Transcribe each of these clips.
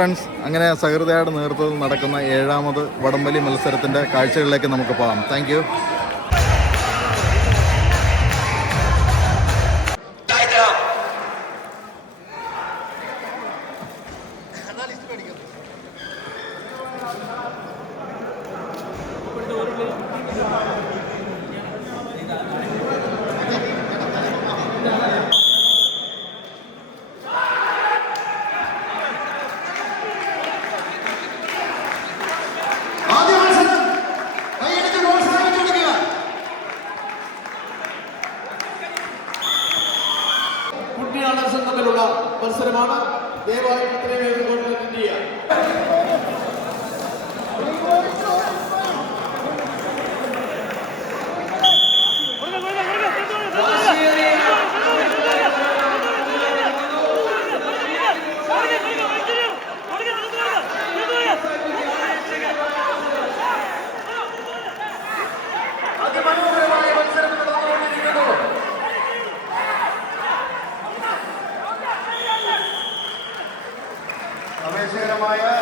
Friends അങ്ങനെ സഹൃദയയുടെ നേതൃത്വത്തിൽ നടക്കുന്ന ഏഴാമത് വടംവലി മത്സരത്തിന്റെ കാഴ്ചകളിലേക്ക് നമുക്ക് പോകാം. താങ്ക് യു ആദ്യ മത്സരമാണ്. ദയവായി ഇത്രയും വേഗം വിജയകരമായ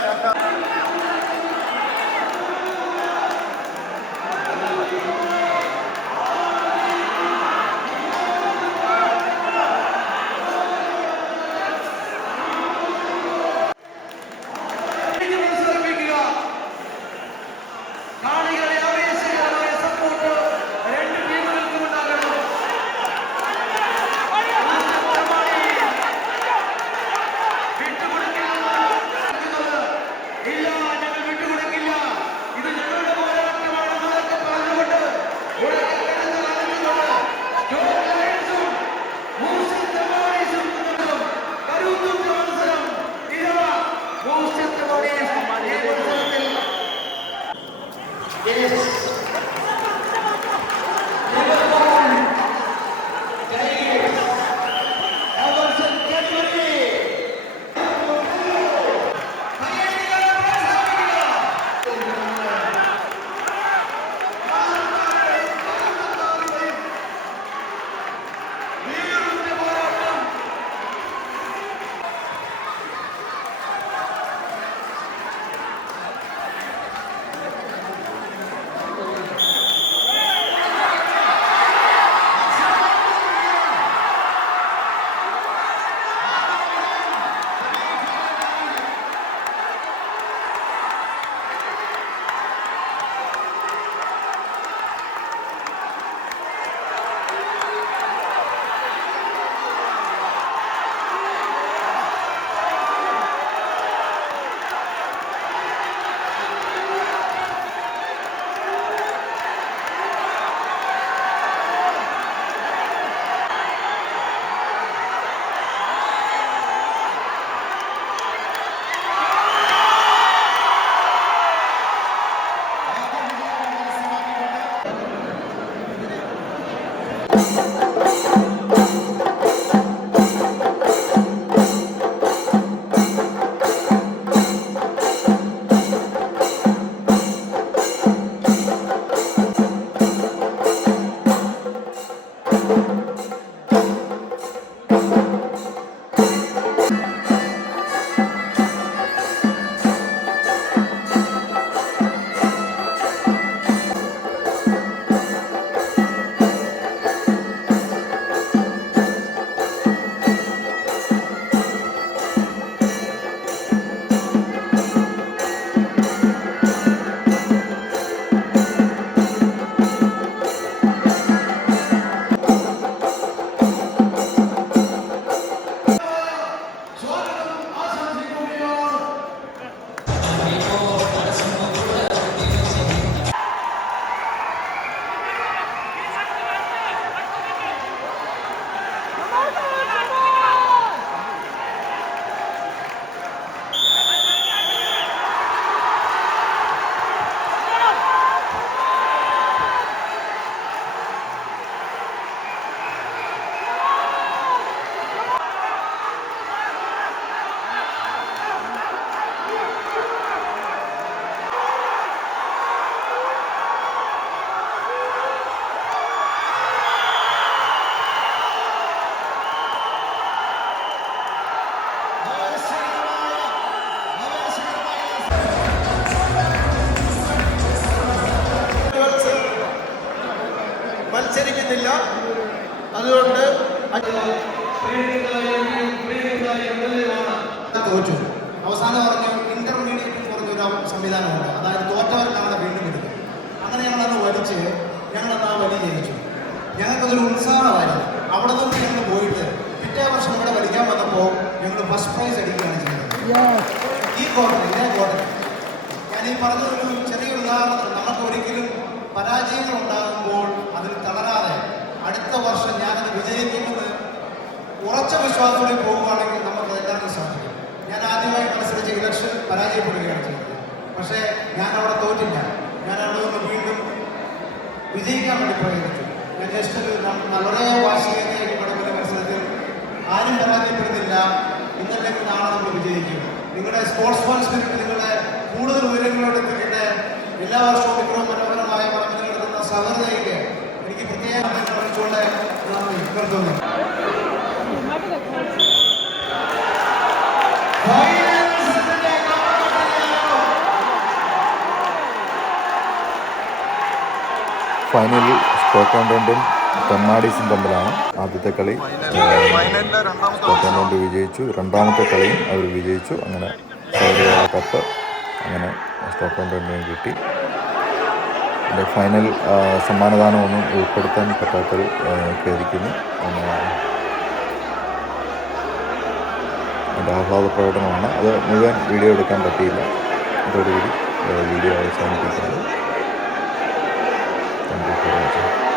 അതുകൊണ്ട് തോറ്റു. അവസാനം പറഞ്ഞു ഇന്റർമീഡിയറ്റ് പറഞ്ഞൊരു സംവിധാനമുണ്ട്. അതായത് തോറ്റവർക്കാണ് വീണ്ടും എടുക്കുക അങ്ങനെ ഞങ്ങളത് വലിച്ച് ഞങ്ങളത് ആ വലി ജയിച്ചു. ഞങ്ങൾക്കതൊരു ഉത്സാഹമായിരുന്നു. അവിടെ നിന്ന് ഞങ്ങൾ പോയിട്ട് പിറ്റേ വർഷം ഇവിടെ വലിക്കാൻ വന്നപ്പോൾ ഞങ്ങൾ ഫസ്റ്റ് പ്രൈസ് അടിക്കുകയാണ് ചെയ്തത്. ഈ കോട്ടൺ ഇതേ കോട്ടൺ ഞാൻ ഈ പറഞ്ഞതൊരു ചെറിയ ഉദാഹരണം. നമുക്ക് ഒരിക്കലും പരാജയങ്ങൾ ഉണ്ടാകുമ്പോൾ അതിൽ തളരാതെ അടുത്ത വർഷം ഞാനത് വിജയിക്കുമെന്ന് ഉറച്ച വിശ്വാസത്തോടെ പോവുകയാണെങ്കിൽ നമുക്ക് എല്ലാവർക്കും സാധിക്കും. ഞാൻ ആദ്യമായി മത്സരിച്ച ഇലക്ഷൻ പരാജയപ്പെടുകയാണ് ചെയ്തത്. പക്ഷേ ഞാൻ അവിടെ തോറ്റില്ല. ഞാൻ അവിടെ നിന്ന് വീണ്ടും വിജയിക്കാൻ വേണ്ടി പ്രയത്നിച്ചു ഞാൻ ജസ്റ്റ് ഒരു വളരെ പടക്കുന്ന മത്സരത്തിൽ ആരും പരാജയപ്പെടുന്നില്ല. ഇന്നല്ലെങ്കിൽ നാളെ നമ്മൾ വിജയിക്കും. നിങ്ങളുടെ സ്പോർട്സ് മാൻ സ്പിരിറ്റ് നിങ്ങളുടെ കൂടുതൽ ഉയരങ്ങളോട് എത്തിക്കട്ടെ എല്ലാ വർഷവും നിർത്തുന്നു ഫൈനലിൽ സ്കോട്ട്ലൻഡും തെമ്മാടീസും തമ്മിലാണ് ആദ്യത്തെ കളി. സ്കോട്ട്ലൻഡ് വിജയിച്ചു. രണ്ടാമത്തെ കളിയും അവർ വിജയിച്ചു. അങ്ങനെ കപ്പ് അങ്ങനെ സ്കോട്ട്ലൻഡിന് കിട്ടി. അതിന്റെ ഫൈനൽ സമ്മാനദാനമൊന്നും ഉൾപ്പെടുത്താൻ പറ്റാത്തൊരു ആ, ഖേദിക്കുന്നു. അങ്ങനെ എന്റെ ആഹ്ലാദ പ്രകടനമാണ്. അത് മുഴുവൻ വീഡിയോ എടുക്കാൻ പറ്റിയില്ല. അതോടുകൂടി വീഡിയോ അവസാനിപ്പിക്കുന്നത് താങ്ക് യു ഫോർ വാച്ചിങ്